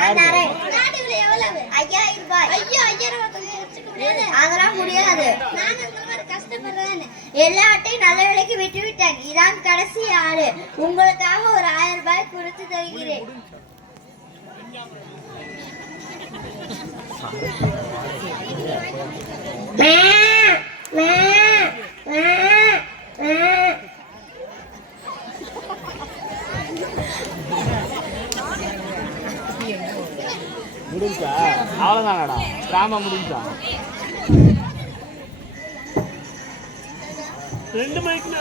ஐயாயிரம் ரூபாய். ஐயோ ஐயாயிரம் அதெல்லாம் முடியாது. நான் உங்களை மாதிரி கஷ்டப்படுறேன் எல்லாட்டையும் நல்ல விலைக்கு விட்டு விட்டேன். இதான் கடைசி ஆளு. உங்களுக்காக ஒரு ஆயிரம் ரூபாய் கொடுத்து தருகிறேன். அவ்வளோதானடா ட்ராமா முடிஞ்சா ரெண்டு போயிட்டு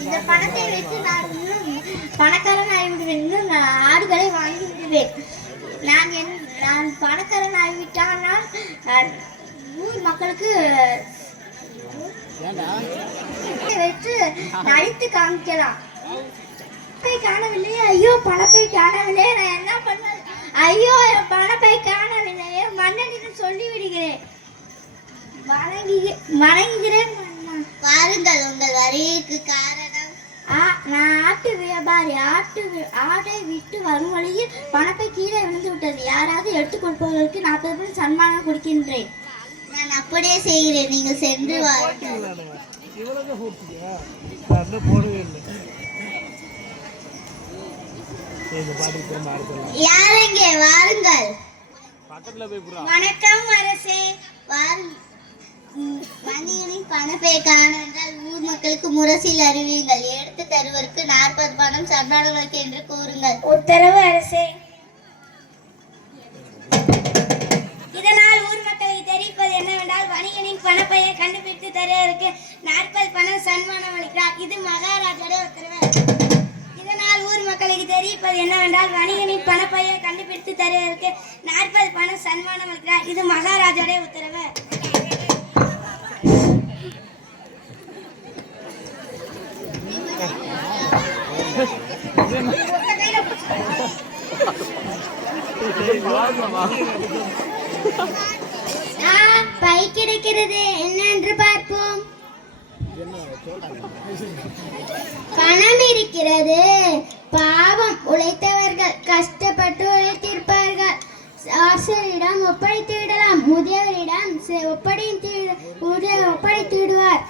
இந்த பணத்தை வைத்து நான் இன்னும் பணக்காரன் ஆகிவிடுவேன். இன்னும் நான் ஆடுகளை வாங்கி விடுவேன் நான் என் நான் பணக்காரன் ஆகிவிட்டானால் நான் ஊர் மக்களுக்கு வைத்து நடித்து காமிக்கலாம். பணப்பை காணவில்லை ஐயோ பணப்பை காணவில்லை நான் என்ன பண்ண ஐயோ என் பணப்பை காணவில்லை மன்னனிடம் சொல்லி விடுகிறேன் வணங்கி வணங்குகிறேன். பாருங்கள் உங்கள் வருகைக்கு காரணம். ஆ, நான் ஆட்டு வியாபாரி ஆட்டு வி- ஆட்டை விட்டு வரும் வழியில் பணப்பை கீழே விழுந்து விட்டது. யாராவது எடுத்துக் கொடுப்பவர்களுக்கு நாற்பது பேர் சன்மானம் கொடுக்கின்றேன். நான் அப்படியே செய்கிறேன். நீங்கள் சென்று வாருங்கள். யாரெங்கே வாருங்கள். பக்கத்தில் போய் புறா வணக்கம் அரசே. வாருங்கள் வணிகனின் பணப்பை காணவென்றால் ஊர் மக்களுக்கு முரசில் அறிவியுங்கள். எடுத்து தருவதற்கு நாற்பது பணம் சன்மானங்களுக்கு என்று கூறுங்கள். உத்தரவு அரசே. இதனால் ஊர் மக்களை தெரிவிப்பது என்னவென்றால் வணிகனின் பணப்பையை கண்டுபிடித்து தருவதற்கு நாற்பது பணம் சன்மானம் அளிக்கிறார். இது மகாராஜாவுடைய உத்தரவு. தெரிவிப்பது என்னவென்றால் வணிகனின் பணப்பையை கண்டுபிடித்து தருவதற்கு நாற்பது பணம் சன்மானம் அளிக்கிறார். இது மகாராஜாவுடைய உத்தரவு. பை கிடைக்கிறது என்னென்று பார்ப்போம். பணம் இருக்கிறது பா உழைத்தவர்கள் கஷ்டப்பட்டு உழைத்திருப்பார்கள் ஆசிரியரிடம் ஒப்படைத்து விடலாம் முதியவரிடம் ஒப்படைத்து ஒப்படைத்து விடுவார்.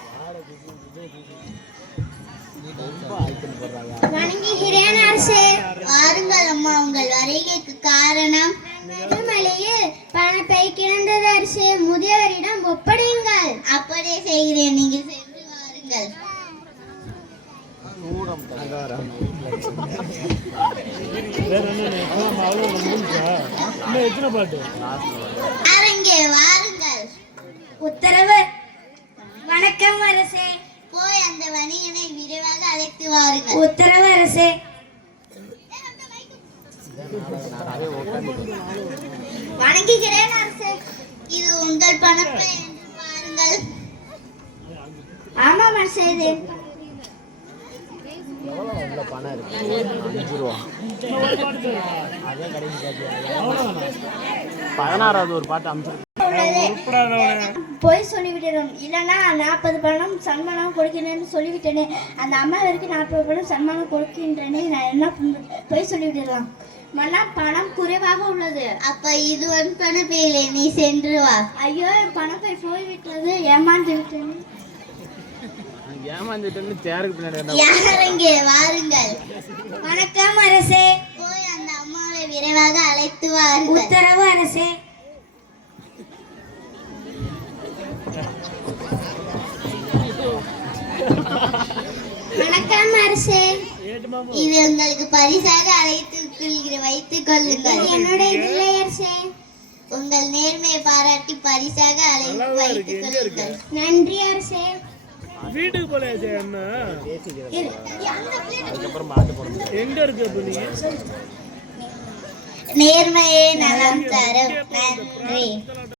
வணங்குகிறேன் அரசே. வாருங்கள் அம்மா உங்கள் வருகைக்கு காரணம். நெடுமலையில் பணப்பை கிடந்தது அரசே. முதியவரிடம் ஒப்படையுங்கள். அப்படியே செய்கிறேன் நீங்கள் சென்று வாருங்கள். வேற என்ன அவ்வளோ முடிஞ்சா இன்னும் எத்தனை பாட்டு யாரெங்கே வாருங்கள். உத்தரவு. வணக்கம் அரசே. போய் அந்த வணிகனை விரைவாக அழைத்து வாருங்கள். உத்தரவு அரசே. வணங்குகிறேன் அரசே. இது உங்கள் பணப்பை என்று பாருங்கள் ஆமாம் அரசே இது பதினாறாவது ஒரு பாட்டு அமைச்சிருக்கு. பொய் சொல்லிவிடுறோம் இல்லைன்னா நாற்பது பணம் சன்மானம் கொடுக்கிறேன்னு சொல்லிவிட்டேனே. அந்த அம்மாவிற்கு நாற்பது பணம் சன்மானம் கொடுக்கின்றனே. நான் என்ன பண்ண- பொய் சொல்லிவிடலாம். மன்னா பணம் குறைவாக உள்ளது. அப்ப இது உன் பணப்பையிலே நீ சென்று வா. ஐயோ என் பணப்பை போய்விட்டது. ஏமாந்து விட்டேன். ஏமாந்துட்டு சேருக்கு பின்னாடி என்ன யாரெங்கே வாருங்கள். வணக்கம் அரசே. போய் அந்த அம்மாவை விரைவாக அழைத்து வாருங்கள். உத்தரவு அரசே. வணக்கம் அரசே. இது உங்களுக்கு பரிசாக அழைத்துக் கொள்கிற வைத்துக் கொள்ளுங்கள். என்னுடைய இதில்லை அரசே. உங்கள் நேர்மையை பாராட்டி பரிசாக அழை நல்லாதான் இருக்கு. வைத்துக்? கொள்ளுங்கள். நன்றி அரசே. வீட்டுக்கு போலையாச்சே என்ன எங்க இருக்கு இப்போ நீ? நேர்மையே நலம் தரும். நன்றி.